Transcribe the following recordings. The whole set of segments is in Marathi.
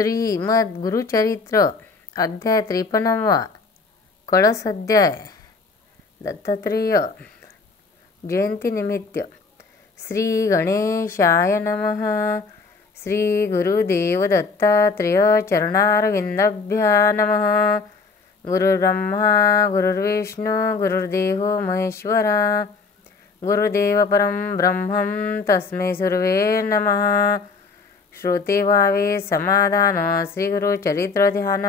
श्रीमद गुरुचरित्र अध्याय 53 कळस अध्याय दत्तात्रेय जयंती निमित्त। श्री गणेशाय नमः। श्री गुरुदेव दत्तात्रेय चरणारविंदाभ्या नमः। गुरुर्ब्रह्मा गुरुर्विष्णु गुरुर्देवो महेश्वरा गुरुदेव परं ब्रह्मं तस्मै सर्वे नमः। श्रोते व्हावे समाधान श्री गुरु चरित्र ध्यान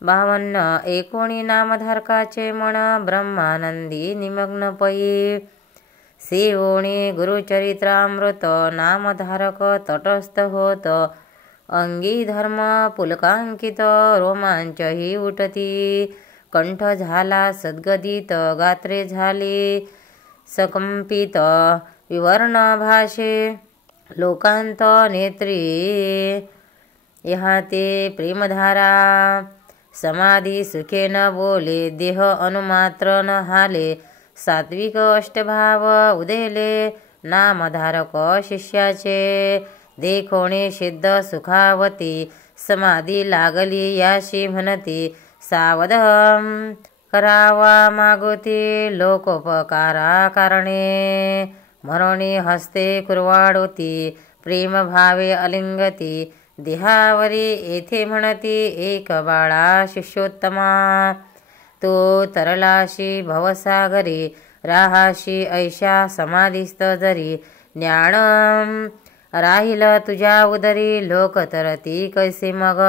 52 नामधारकाचे मन ब्रह्मानंदी निमग्न पै। सेवोणी गुरुचरित्रामृत नामधारक तटस्थ होत। अंगी धर्म पुलकांकित रोमांच ही उठती। कंठ झाला सद्गदित गात्रे झाले सकंपित विवर्ण भाषे लोकांत नेत्री। यहाते प्रेमधारा समाधी सुखे न बोले देह अनुमात्र न हाले। सात्विक अष्टभाव उदेले नामधारक शिष्याचे। देखोणे सिद्ध सुखावती समाधी लागली याशी म्हणती। सावध करावा मागोती लोकोपकारा कारणे। मरोणी हस्ते कुरवाडोती प्रेम भावे अलिंगती। देहावरी येथे म्हणती एक बाळा शिष्योत्तमा। तो तरलाशी भवसागरी राहाशी ऐशा समाधिस्थ जरी। ज्ञान राहिल तुझ्या उदरी लोक तरती कैसे मग।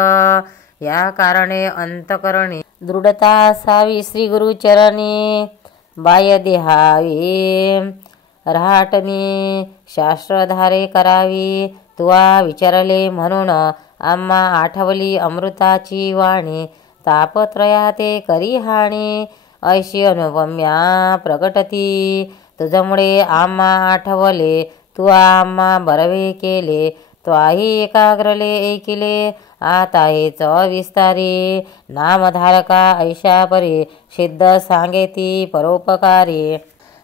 या कारणे अंतकरणी दृढता असावी श्री गुरुचरणी। बाह्य देहावी रहाटणी शास्त्रधारे करावी। तुवा विचारले म्हणून आम्हा आठवली अमृताची वाणी। तापत्रयाते करी हाणी ऐशी अनुपम्या प्रगटती। तुझमुळे आम्हा आठवले तू आम्हा बरवे केले। त्वाही एकाग्रले ऐकिले आता हेच विस्तारी। नामधारका ऐशा परी सिद्ध सांगेती परोपकारी।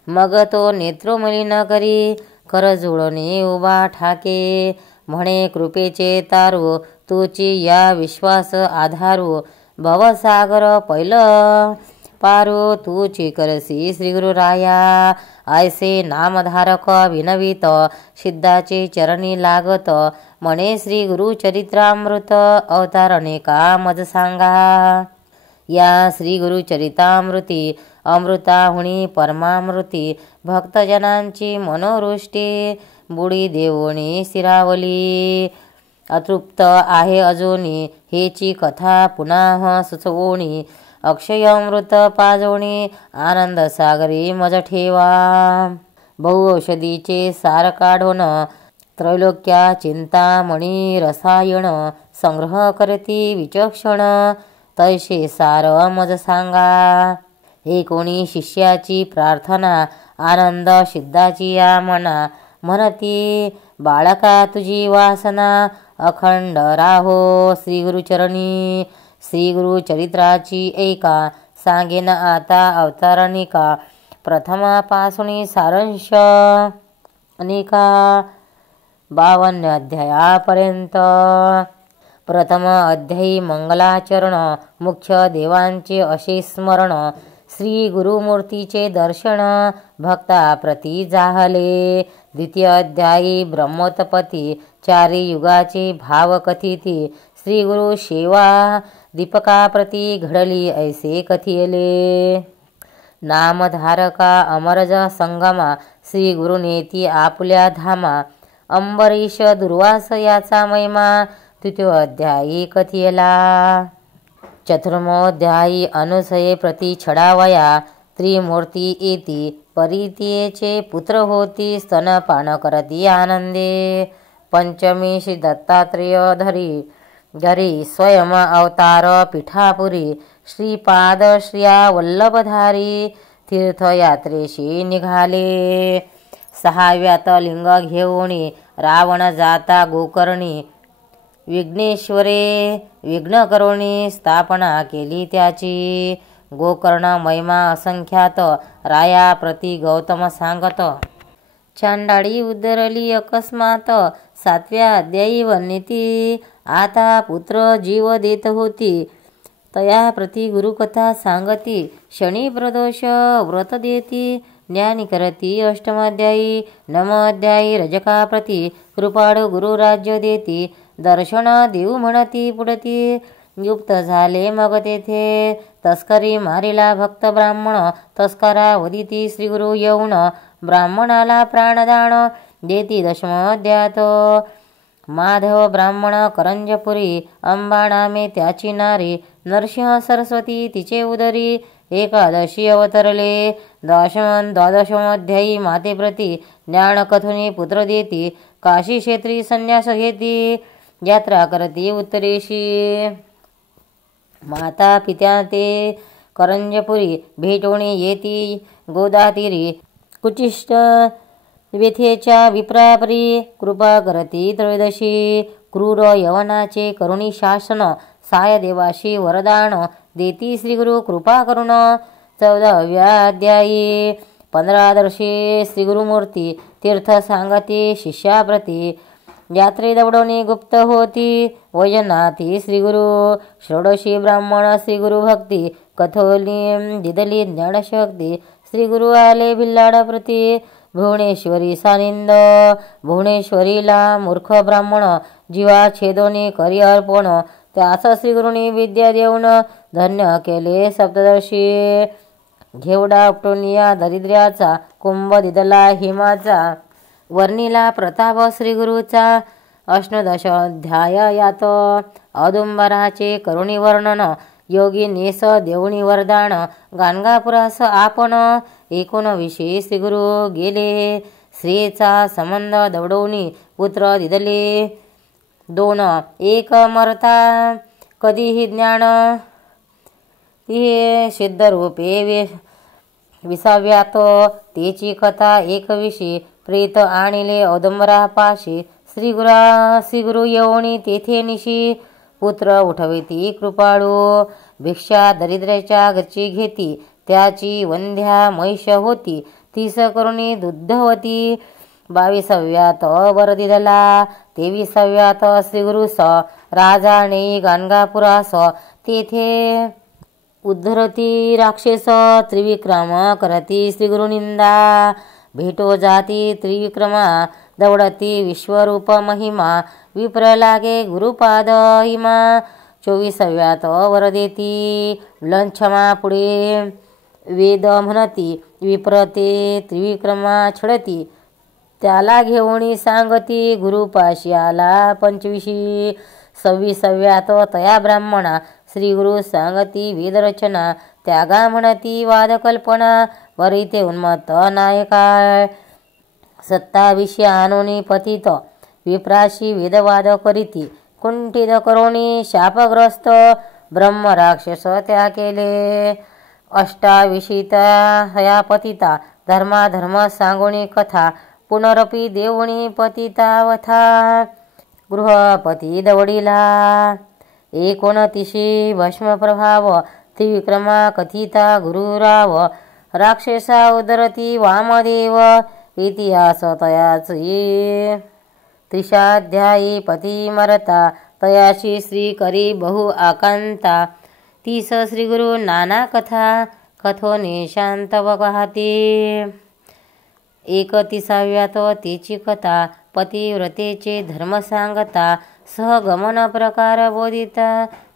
मग तो नेत्रोमलिन करी कर जुळणी उभा ठाके। म्हणे कृपेचे तारू तुची या विश्वास आधारू। भवसागर पैल पारू तुची करसी श्री गुरुराया। ऐसे नामधारक विनवित सिद्धाचे चरणी लागत। म्हणे श्री गुरुचरित्रामृत अवतार अनेका मज सांगा। या श्री गुरुचरितामृती अमृताहुणी परमामृती। भक्तजनांची मनोवृष्टी बुडी देवोणी शिरावली। अतृप्त आहे अजूनी हेची कथा पुन्हा सुचवोणी। अक्षय अमृत पाजोणी आनंद सागरी मज ठेवा। बहुऔषधीचे सार काढून त्रैलोक्या चिंतामणी रसायन संग्रह करती विचक्षण। तैसे सार मज सांगा। हे कोणी शिष्याची प्रार्थना आनंद सिद्धाची या मना। म्हणती बाळका तुझी वासना अखंड राहो श्री गुरुचरणी। श्री गुरुचरित्राची ऐका सांगेन आता अवतारणिका। प्रथमापासून सारांश अनेका 52 अध्यायापर्यंत। प्रथम अध्यायी मंगलाचरण मुख्य देवांचे असे स्मरण। श्री गुरुमूर्तीचे दर्शन भक्ताप्रती जाहले। द्वितीय अध्यायी ब्रह्मोत्पत्ती चारी युगाचे भाव कथिती। श्री गुरु सेवा दीपकाप्रती घडली ऐसे कथिले। नामधारका अमरज संगमा श्री गुरुनेती आपुल्या धामा। अंबरीश दुर्वास याचा महिमा तृतीय अध्यायी कथियला। चतुर्थोध्यायी अनुसये प्रति छडावया त्रिमूर्ती येती। परितीयेचे पुत्र होती स्तनपान करती आनंदे। पंचमी श्री दत्तात्रेय धरी स्वयं अवतार पीठापुरी। श्रीपाद श्रिया वल्लभधारी तीर्थयात्रेशी निघाले। 6व्यात लिंग घेऊणी रावण जाता गोकर्णी। विघ्नेश्वरे विघ्न करुणी स्थापना केली त्याची। गोकर्ण महिमा असंख्यात राया प्रति गौतम सांगत। चांडाळी उद्दरली अकस्मात 7व्या अध्यायी वर्णिती. आता पुत्र जीव देत होती तया प्रति गुरुकथा सांगती. शनी प्रदोष व्रत देती ज्ञानी करती. अष्टमाध्यायी. नवमाध्यायी रजका प्रति कृपाळू गुरु राज्य देती. दर्शन देऊ म्हणती पुढती. युक्त झाले मग तेथे तस्करी मारिला भक्त ब्राह्मण. तस्करा वदिती श्रीगुरु येऊन ब्राह्मणाला प्राणदान देती. दशमोध्यात. माधव ब्राह्मण करंजपुरी अंबा नामे त्याची नारी. नरसिंह सरस्वती तिचे उदरी. एकादशी अवतरले. द्वादशमोध्यायी मातेप्रती ज्ञानकथुनी पुत्र देती. काशी क्षेत्री संन्यास घेती. यात्रा करती उत्तरेशी. माता पित्या ते करंजपुरी भेटवणी येती गोदातीरी. कुचिष्ट व्यथेच्या विप्रापरी कृपा करती त्रयोदशी. क्रूर यवनाचे करुणी शासन साय देवाशी वरदान देती श्रीगुरु कृपा करुण. 14व्या अध्यायी. 15 श्रीगुरुमूर्ती तीर्थ सांगती शिष्याप्रती. यात्रे दवडवणी गुप्त होती वैजनाथी श्रीगुरु. षोडशी ब्राह्मण श्रीगुरु भक्ती कथोली दिदली ज्ञानशक्ती. श्रीगुरु आले भिल्लाड प्रती. भुवनेश्वरी सानिंद. भुवनेश्वरीला मूर्ख ब्राह्मण जीवा छेदोनी करी अर्पण. त्यास श्रीगुरुनी विद्या देऊन धन्य केले सप्तदर्शी. घेवडा उपटोनिया दरिद्र्याचा. कुंभ दिदला हिमाचा. वर्णिला प्रताप श्रीगुरुचा. अष्टदशोध्याय यात औदुंबराचे करुणी वर्णन. योगी नेस देऊणी वरदान. गाणगापुरास आपण 19 श्रीगुरु गेले. स्त्रीचा संबंध दवडवणी पुत्र दिदले 2. एक मरता कधीही ज्ञान हे सिद्धरूपे 20व्यात. तेची कथा 21. प्रेत आणिले औदुंबरापाशी. श्रीगुरु येऊणी तेथे निशी. पुत्र उठविती कृपाळू. भिक्षा दरिद्राच्या घरची घेती. त्याची वंध्या महिष होती. 30 करुणी दुग्धवती. 22व्यात वर दिदला. 23व्यात श्रीगुरुस राजाने गाणगापुरास. तेथे उद्धरती राक्षस. त्रिविक्रम करती श्रीगुरुनिंदा. भेटो जाती त्रिविक्रमा. दवडती विश्वरूप महिमा. विप्र लागे गुरुपाद हिमा. 24व्यात वर देती. लंछमा पुढे वेद म्हणती. विप्रते त्रिविक्रमा छळती. त्याला घेऊणी सांगती गुरुपाशी आला 25. 26व्यात तया ब्राह्मणा. श्रीगुरु सांगती वेदरचना. त्यागा म्हणती वादकल्पना. वरिते उन्मत्त नायका. 27 आणोनी पतित. विप्राशी वेदवाद करीती. कुंठित करोणी शापग्रस्त. ब्रह्म राक्षस त्या केले. 28 हया पतिता. धर्माधर्म सांगोणी कथा. पुनरपी देवणी पतितावथा. गृहपती दवडीला. 29 भस्म प्रभाव. त्रिविक्रमा कथिता गुरुराव. राक्षसा उदरती वामदेव. इतिहास तयाच ये. 30 पती मरता. तयाशी श्री करी बहु आकांता. 30 श्रीगुरु नाना कथा. कथोने शांत वहाती. 31व्यात तेची कथा. पतिव्रतेचे धर्म सांगता. सहगमन प्रकार बोधिता.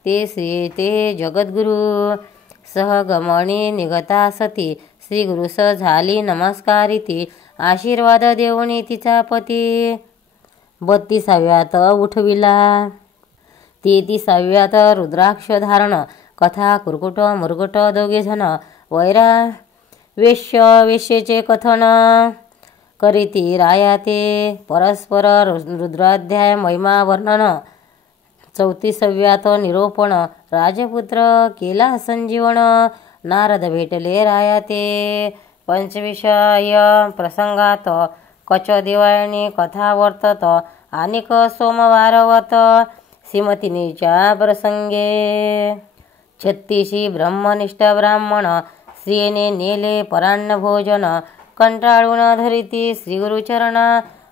ते श्री ते जगद्गुरु. सहगमनी निघता सती. श्रीगुरुस झाली नमस्कारिती. आशीर्वाद देऊनी तिचा पती. 32व्यात उठविला. 33व्यात रुद्राक्ष धारण. कथा कुरकुट मुरगुट दोघे जण. वैरा वेश्येचे कथन करीती रायाते. परस्पर रुद्राध्याय महिमा वर्णन. 34व्यात निरोपण. राजपुत्र केला संजीवन. नारद भेटले रायाते. 25 प्रसंगात कच दिवाळी कथा वर्तत. अनेक सोमवारवत सीमतिनीच्या प्रसंगे. 36 ब्रह्मनिष्ठ ब्राह्मण. स्त्रियेने नेले परान्न भोजन. कंटाळून धरिती श्रीगुरुचरणा.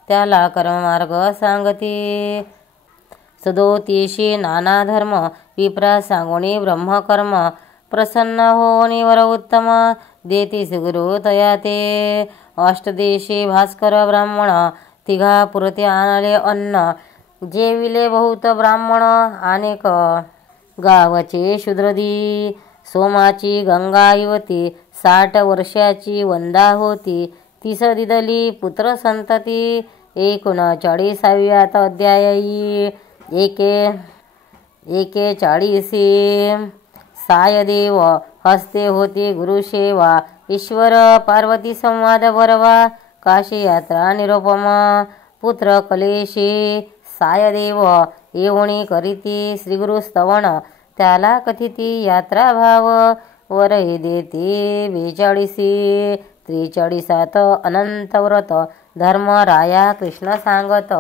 त्याला कर्ममार्ग सांगती. सदोतीशी नाना धर्म विप्रा सांगोणी ब्रह्मकर्म. प्रसन्न होनी वर उत्तम देतीस गुरु तया ते. अष्टदेशी भास्कर ब्राह्मण तिघा पुरते आणले अन्न. जेविले बहुत ब्राह्मण अनेक गावचे शूद्रदी. सोमाची गंगा युवती 60 वर्षाची वंदा होती. 30 दिदली पुत्र संतती. 39व्यात अध्यायी. 41 सायदेव हस्ते होती गुरुसेवा. ईश्वर पार्वती संवाद बरवा. काशी यात्रा निरुपम. पुत्र कलेशी सायदेव येवणी करीती श्रीगुरु स्तवन. त्याला कथिती यात्रा भाव. वरही देती 42. 43 अनंत व्रत धर्म राया कृष्ण सांगत.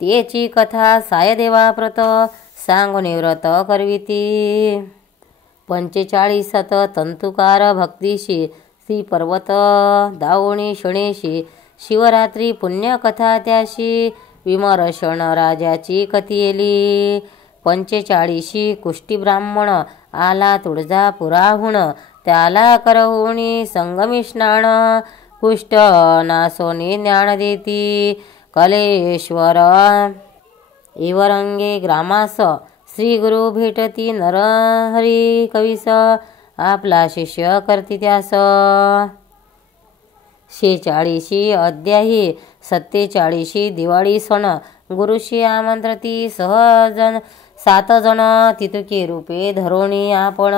त्याची कथा सायदेवा प्रत सांगून व्रत करविती. 45 तंतुकार भक्तीशी. श्री पर्वत दावोणी शणेशी. शिवरात्री पुण्यकथा त्याशी. विमर्शन राजाची कथियेली. 45 कुष्टी ब्राह्मण आला तुळजापुराहून. त्याला करहुणी संगमी स्नान. कुष्ठ नासोनी ज्ञान देती. कलेश्वर इवरंगे ग्रामास. श्री गुरु भेटती नरहरी कवीस. आपला शिष्य करती त्यास. 46 अध्यायी. 47 दिवाळी सण. गुरुशी आमंत्रती 7 जण. तितुके रूपे धरोणी आपण.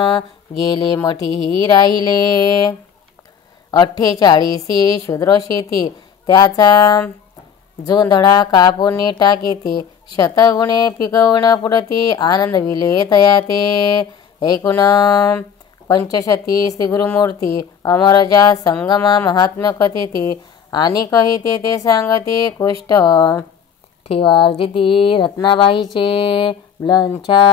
गेले मठीही राहिले. 48 शूद्र शेती. त्याचा जोंधळा कापून टाकीते. 100 पिकवण पुढती. आनंद विले तया ते. 59 श्री गुरुमूर्ती. अमरजा संगमा महात्म्य कथिती. आणि कहिते ते सांगते. कुष्ठ ठेवार्जिती रत्नाबाईचे. ब्लंछा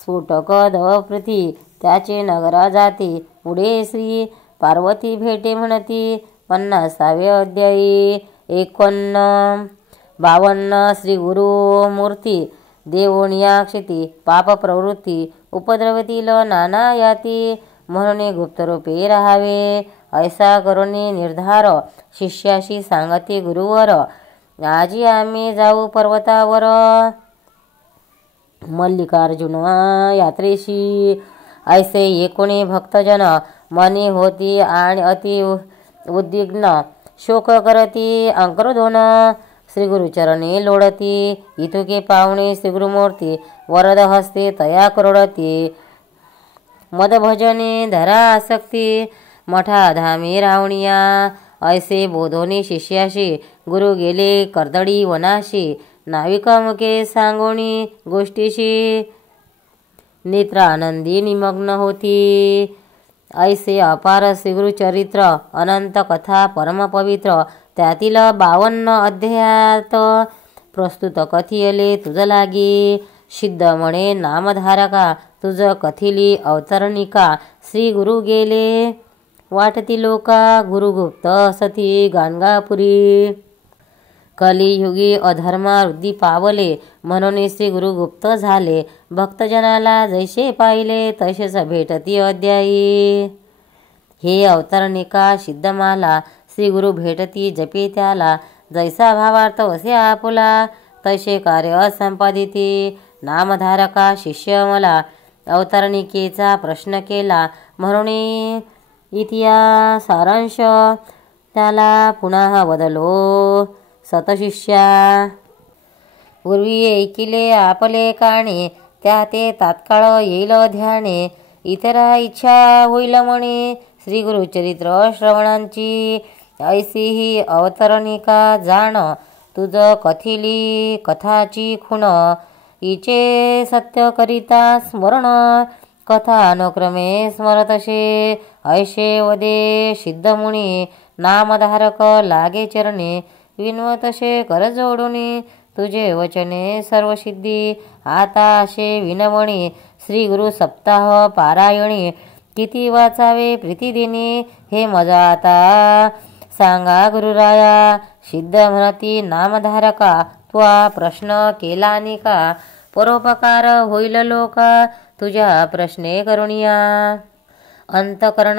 स्फुटक दवप्रती. त्याचे नगरा जाती. पुढे श्री पार्वती भेटे म्हणती. 50वे अध्यायी. 51 श्री गुरुमूर्ती. देवोनिया क्षिती. पाप प्रवृत्ती उपद्रवतील नाना याती. म्हणून गुप्तरूपे राहावे. ऐसा करुणी निर्धार. शिष्याशी सांगते गुरुवर. आजी आम्ही जाऊ पर्वतावर. मल्लिकार्जुन यात्रेशी. ऐसे 19 भक्तजन मनी होती आणि अति उद्विग्न. शोक करती अंकुरधोन. श्री गुरुचरणी लोळती. इतुके पाहुणे श्री गुरुमूर्ती. वरद हस्ते तया करोडती. मदभजने धरा आसक्ती. मठा धामी रावणिया. ऐसे बोधोनी शिष्याशी. गुरु गेले कर्दळी वनाशी. नाविका मुखे सांगोणी गोष्टीशी. नेत्रानंदी निमग्न होती. ऐसे अपार श्रीगुरुचरित्र. अनंत कथा परमपवित्र. त्यातील 52 अध्यायात प्रस्तुत कथियले तुझ लागी. सिद्ध म्हणे नामधारका. तुझ कथिली अवतरणिका. श्री गुरु गेले वाटती लोका. गुरुगुप्त सती गाणगापुरी. कलियुगी अधर्मा वृद्धी पावले. म्हणून श्री गुरुगुप्त झाले. भक्तजनाला जैसे पाहिले तसेच भेटती अध्यायी. हे अवतरणिका सिद्धमाला. श्री गुरु भेटती जपे त्याला. जैसा भावार्थ असे आपुला. तसे कार्य संपादिती. नामधारका शिष्य मला. अवतरणिकेचा प्रश्न केला. म्हणून इतिहास सारांश त्याला पुन्हा बदलो. सतशिष्या. पूर्वी ऐकिले आपले काणे. त्या ते तात्काळ येईल ध्याने. इतरा इच्छा होईल म्हणे. श्री गुरुचरित्र श्रवणांची. ऐसी ही अवतरणिका जाण. तुझ कथिली कथाची खुण. इचे सत्य करिता स्मरण. कथा अनुक्रमे स्मरतसे. ऐशे वदे सिद्धमुनी. नामधारक लागे चरणे. विनवतसे कर जोडुनी. तुझे वचने सर्वसिद्धी. आता असे विनवणी. श्री गुरु सप्ताह पारायणी. किती वाचावे प्रीतिदिनी. हे मजा आता सांगा गुरुराया, सिद्ध म्हणती नामधारका, त्वा प्रश्न केलानी का? परोपकार होईल लोका, तुझ्या प्रश्ने करुणिया. अंतकरण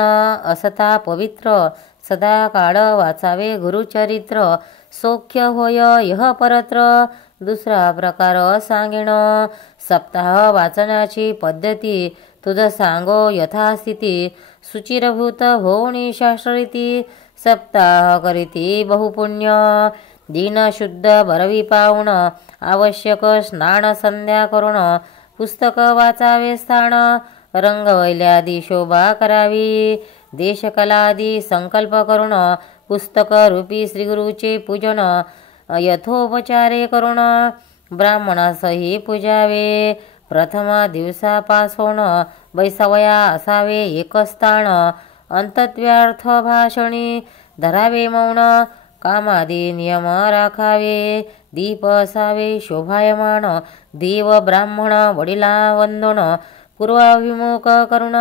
असता पवित्र, सदा काळ वाचावे गुरुचरित्र. सौख्य होय यह परत्र, दुसरा प्रकार सांगेण. सप्ताह वाचनाची पद्धती, तुझ सांगो यथास्थिती. सुचिरभूत होऊनी शास्त्ररीती, सप्ताह करीती बहुपुण्य. दीनशुद्ध बरवी पावण, आवश्यक स्नान संध्या करुण. पुस्तक वाचावे स्थान, रंगवैल्यादी शोभा करावी. देशकलादी संकल्प करुण, पुस्तक रूपी श्रीगुरूचे पूजन. यथोपचारे करुण, ब्राह्मणासही पूजावे. प्रथम दिवसापासून बैसावया असावे एक स्थान. अंतत्व्यार्थ भाषणी धरावे मौन, कामादी नियम राखावे. दीप असावे शोभायमान, देव ब्राह्मण वडिला वंदन. पूर्वाभिमुख करुण,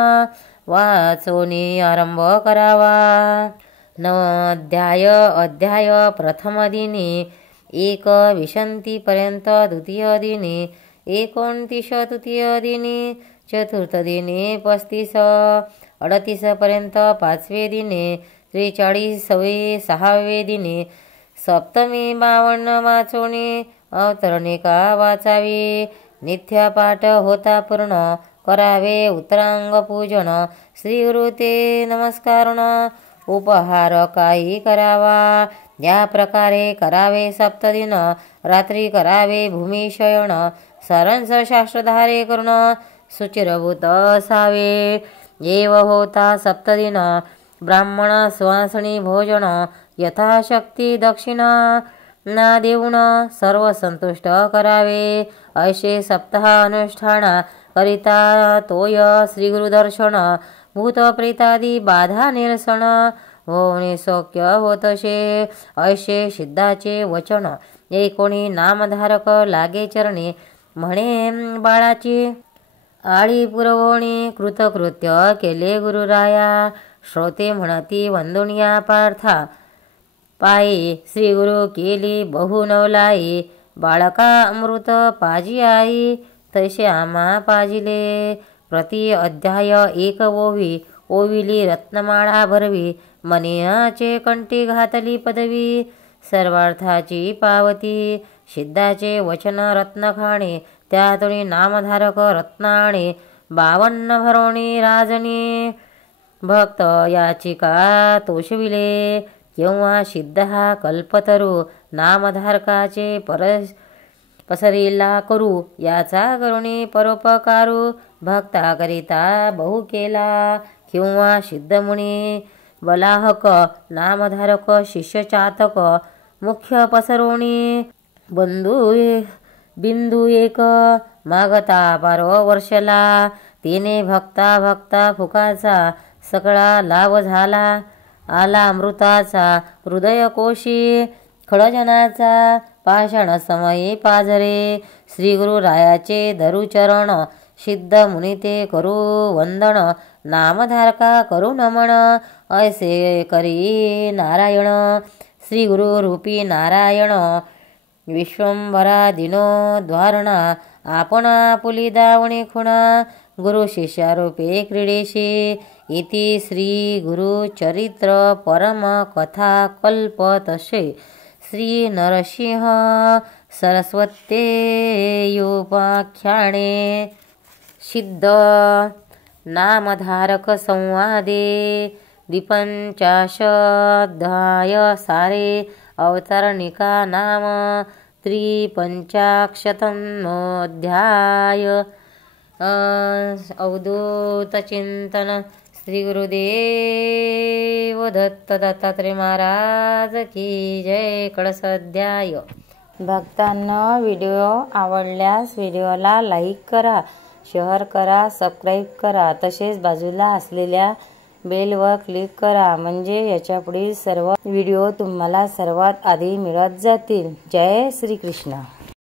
वाचोनी आरंभ करावा. अध्याय प्रथम दिनी 1 पर्यंत, द्वितीय दिनी 29, तृतीय दिनी 4 दिनी 35, 38 पर्यंत, 5वे दिनी 43, 6वे दिनी. सप्तमी 52 वाचोनी, अवतरणिका वाचावी. नित्यपाठ होता पूर्ण, करावे उत्तरांग पूजन. श्रीगुरु ते नमस्कारण, उपहार काही करावा. या प्रकारे करावे सप्तदिन, रात्री करावे भूमिशयन. सारांश शास्त्रधारे करुण, सुचिरभूत असावे. एव होता सप्तदिन, ब्राह्मण सुवासणी भोजन. यथाशक्ती दक्षिणा ना देऊन, सर्व संतुष्ट करावे. ऐसे सप्ताह अनुष्ठान करिता तोय श्रीगुरुदर्शन. भूतप्रेतादी बाधा निरसन, होणे सौख्य होतसे. ऐसे सिद्धाचे वचन, कोणी नामधारक लागे चरणी. म्हणे बाळाची आळी पुरवणी, कृतकृत्य केले गुरुराया. श्रोते म्हणती वंदुनिया पार्था, पायी श्रीगुरु केली बहु नवलाई. बाळका अमृत पाजी आई, तैसे आम्हा पाजिले. प्रति अध्याय 1 ओवी, ओविली रत्नमाळा भरवी. मनियाचे कंठी घातली पदवी, सर्वार्थाची पावती. सिद्धाचे वचन रत्नखाणे, त्यातुनी नामधारक रत्नाणे. 52 भरोणी राजनी, भक्त याचिका तोषविले. केव्हा सिद्ध हा कल्पतरू, नामधारकाचे पसरीला करू. याचा करुणी परोपकारू, भक्ताकरिता बहु केला. किंवा सिद्धमुनी बलाहक, नामधारक शिष्य चातक. मुख्य पसरोणी बिंदू एक, मागता पारो वर्षला. तिने भक्ता भक्ता फुकाचा, सगळा लाभ झाला. आला अमृताचा हृदयकोशी, खळजनाचा पाषाण समयी पाझरे. श्रीगुरुरायाचे धरू चरण, सिद्ध मुनी ते करू वंदन. नामधारका करू नमन, ऐसे करी नारायण. श्रीगुरु रूपी नारायण, विश्वंभरा दिनो द्वारणा. आपण आपुली दावणी खुणा, गुरु शिष्यारूपे क्रीडेशी. इति श्री गुरु चरित्र परम कथा कल्पतसे. श्री नरसिंह सरस्वते योपाख्याने सिद्ध नामधारक संवादे 55 सारे. अवतारणिका नाम 53 अवधूत चिंतन. श्री गुरुदेव दत्त दत्तात्रय महाराज की जय. कळस अध्याय. भक्तांनो, व्हिडिओ आवडल्यास व्हिडिओला लाईक करा, शेअर करा, सबस्क्राईब करा. तसेच बाजूला असलेल्या बेलवर क्लिक करा, म्हणजे याच्या पुढील सर्व व्हिडिओ तुम्हाला सर्वात आधी मिळत जातील. जय श्री कृष्ण.